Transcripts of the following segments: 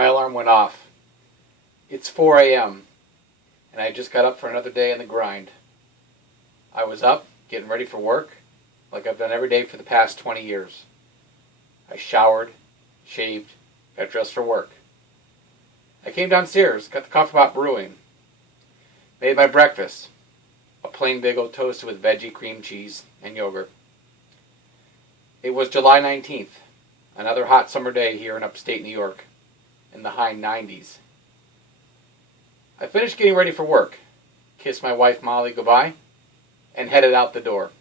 My alarm went off. It's 4 a.m., and I just got up for another day in the grind. I was up, getting ready for work, like I've done every day for the past 20 years. I showered, shaved, got dressed for work. I came downstairs, got the coffee pot brewing, made my breakfast, a plain bagel toasted with veggie, cream cheese, and yogurt. It was July 19th, another hot summer day here in upstate New York, in the high 90s. I finished getting ready for work, kissed my wife Molly goodbye, and headed out the door.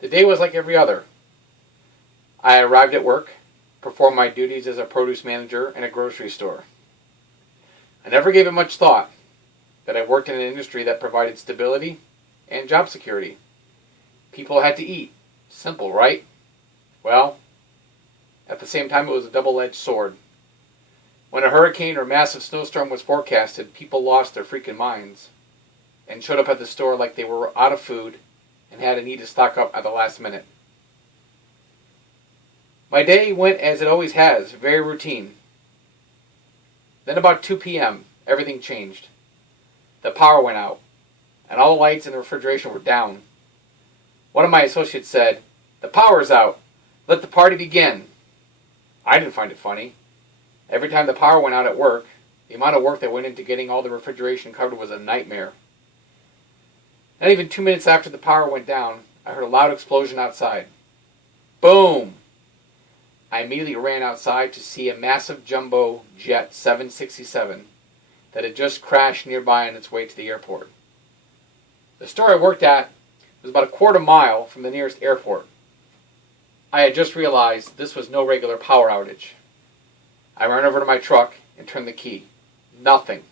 The day was like every other. I arrived at work, performed my duties as a produce manager in a grocery store. I never gave it much thought that I worked in an industry that provided stability and job security. People had to eat. Simple, right? Well, at the same time, it was a double-edged sword. When a hurricane or massive snowstorm was forecasted, people lost their freaking minds and showed up at the store like they were out of food and had a need to stock up at the last minute. My day went as it always has, very routine. Then about 2 p.m., everything changed. The power went out, and all the lights in the refrigeration were down. One of my associates said, "The power's out. Let the party begin." I didn't find it funny. Every time the power went out at work, the amount of work that went into getting all the refrigeration covered was a nightmare. Not even 2 minutes after the power went down, I heard a loud explosion outside. Boom! I immediately ran outside to see a massive jumbo jet 767 that had just crashed nearby on its way to the airport. The store I worked at was about a quarter mile from the nearest airport. I had just realized this was no regular power outage. I ran over to my truck and turned the key. Nothing.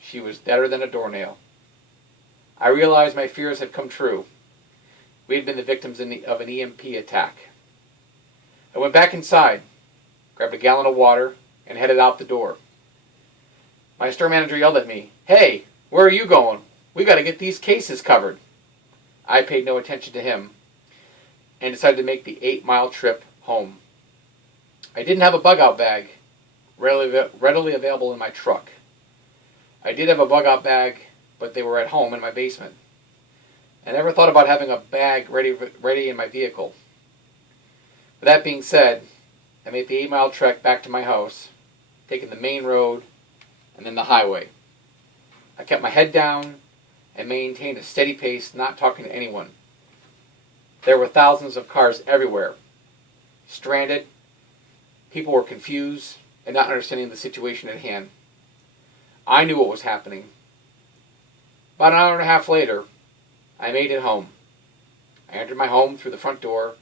She was deader than a doornail. I realized my fears had come true. We had been the victims of an EMP attack. I went back inside, grabbed a gallon of water, and headed out the door. My store manager yelled at me, "Hey, where are you going? We got to get these cases covered." I paid no attention to him and decided to make the 8-mile trip home. I didn't have a bug-out bag readily available in my truck. I did have a bug-out bag, but they were at home in my basement. I never thought about having a bag ready in my vehicle. With that being said, I made the 8-mile trek back to my house, taking the main road and then the highway. I kept my head down and maintained a steady pace, not talking to anyone. There were thousands of cars everywhere, stranded. People were confused and not understanding the situation at hand. I knew what was happening. About an hour and a half later, I made it home. I entered my home through the front door.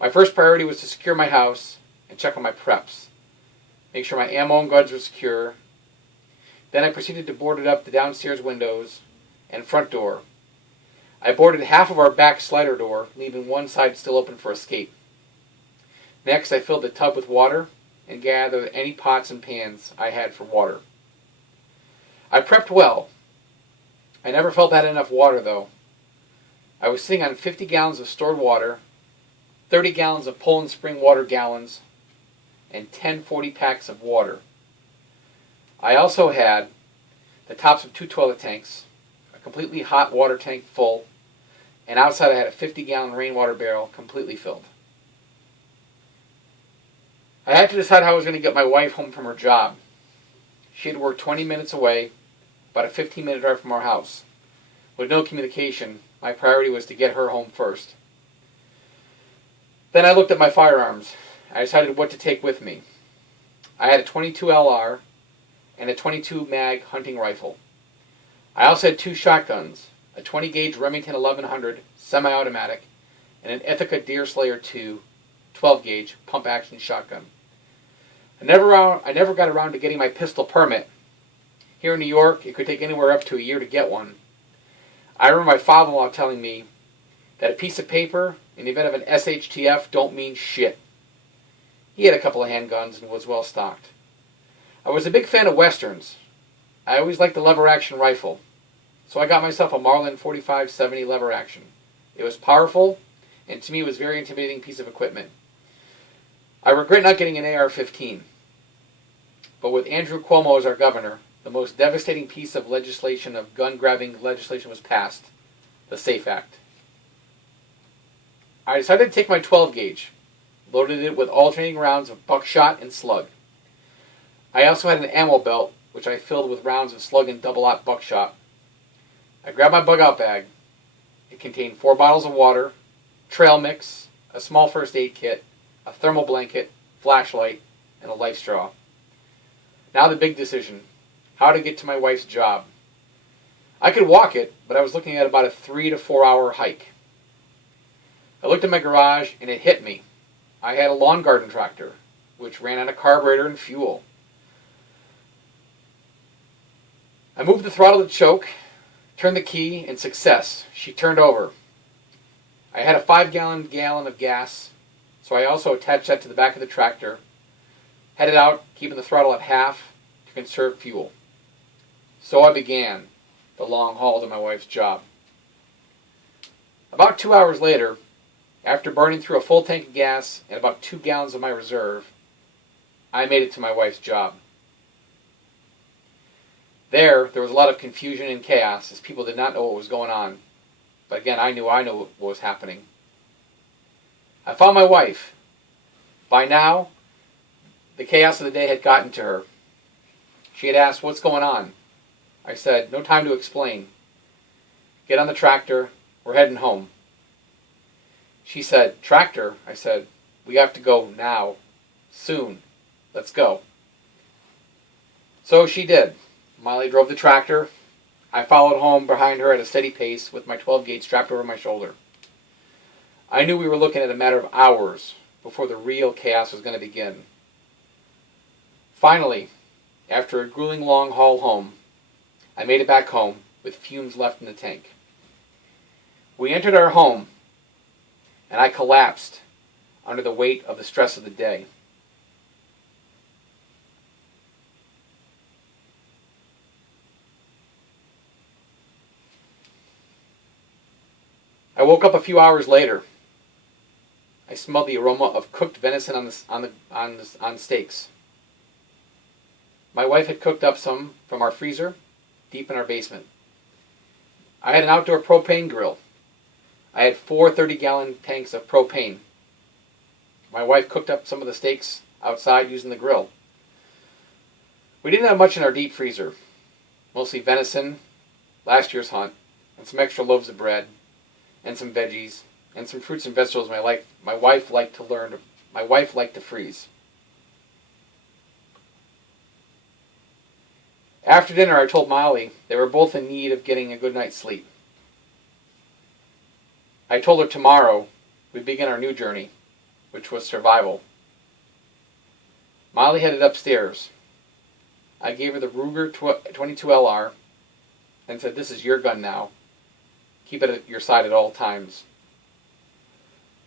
My first priority was to secure my house and check on my preps, make sure my ammo and guns were secure. Then I proceeded to board up the downstairs windows and front door. I boarded half of our back slider door, leaving one side still open for escape. Next, I filled the tub with water and gathered any pots and pans I had for water. I prepped well. I never felt I had enough water, though. I was sitting on 50 gallons of stored water, 30 gallons of Poland Spring water gallons, and 10 40-packs of water. I also had the tops of 2 toilet tanks, a completely hot water tank full, and outside I had a 50-gallon rainwater barrel completely filled. I had to decide how I was going to get my wife home from her job. She had worked 20 minutes away, about a 15-minute drive from our house. With no communication, my priority was to get her home first. Then I looked at my firearms. I decided what to take with me. I had a .22 LR and a .22 mag hunting rifle. I also had 2 shotguns, a 20-gauge Remington 1100 semi-automatic and an Ithaca Deerslayer 2 12-gauge pump-action shotgun. I never got around to getting my pistol permit. Here in New York, it could take anywhere up to a year to get one. I remember my father-in-law telling me that a piece of paper in the event of an SHTF don't mean shit. He had a couple of handguns and was well stocked. I was a big fan of westerns. I always liked the lever-action rifle, so I got myself a Marlin 45-70 lever-action. It was powerful, and to me it was a very intimidating piece of equipment. I regret not getting an AR-15, but with Andrew Cuomo as our governor, the most devastating piece of legislation, of gun-grabbing legislation, was passed, the SAFE Act. I decided to take my 12-gauge, loaded it with alternating rounds of buckshot and slug. I also had an ammo belt, which I filled with rounds of slug and double-aught buckshot. I grabbed my bug-out bag. It contained 4 bottles of water, trail mix, a small first aid kit, a thermal blanket, flashlight, and a life straw. Now the big decision: how to get to my wife's job. I could walk it, but I was looking at about a 3 to 4 hour hike. I looked at my garage, and it hit me. I had a lawn garden tractor, which ran on a carburetor and fuel. I moved the throttle to choke, turned the key, and success. She turned over. I had a 5-gallon of gas, so I also attached that to the back of the tractor, headed out, keeping the throttle at half to conserve fuel. So I began the long haul to my wife's job. About 2 hours later, after burning through a full tank of gas and about 2 gallons of my reserve, I made it to my wife's job. There was a lot of confusion and chaos as people did not know what was going on. But again, I knew what was happening. I found my wife. By now, the chaos of the day had gotten to her. She had asked, "What's going on?" I said, "No time to explain. Get on the tractor. We're heading home." She said, "Tractor?" I said, "We have to go now. Soon. Let's go." So she did. Miley drove the tractor. I followed home behind her at a steady pace with my 12-gauge strapped over my shoulder. I knew we were looking at a matter of hours before the real chaos was going to begin. Finally, after a grueling long haul home, I made it back home with fumes left in the tank. We entered our home, and I collapsed under the weight of the stress of the day. I woke up a few hours later. I smelled the aroma of cooked venison on steaks. My wife had cooked up some from our freezer deep in our basement. I had an outdoor propane grill. I had 4 30-gallon tanks of propane. My wife cooked up some of the steaks outside using the grill. We didn't have much in our deep freezer. Mostly venison, last year's hunt, and some extra loaves of bread, and some veggies, and some fruits and vegetables my wife liked to freeze. After dinner, I told Molly they were both in need of getting a good night's sleep. I told her tomorrow we'd begin our new journey, which was survival. Molly headed upstairs. I gave her the Ruger 22LR and said, "This is your gun now. Keep it at your side at all times."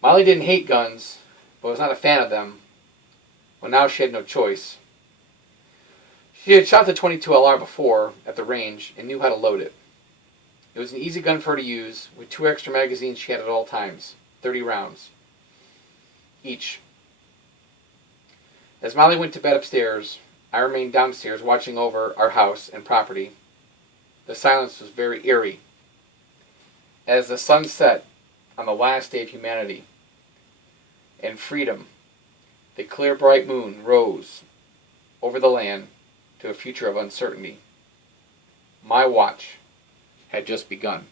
Molly didn't hate guns, but was not a fan of them. Well, now she had no choice. She had shot the 22LR before at the range and knew how to load it. It was an easy gun for her to use, with 2 extra magazines she had at all times, 30 rounds each. As Molly went to bed upstairs, I remained downstairs watching over our house and property. The silence was very eerie. As the sun set on the last day of humanity and freedom, the clear bright moon rose over the land to a future of uncertainty. My watch had just begun.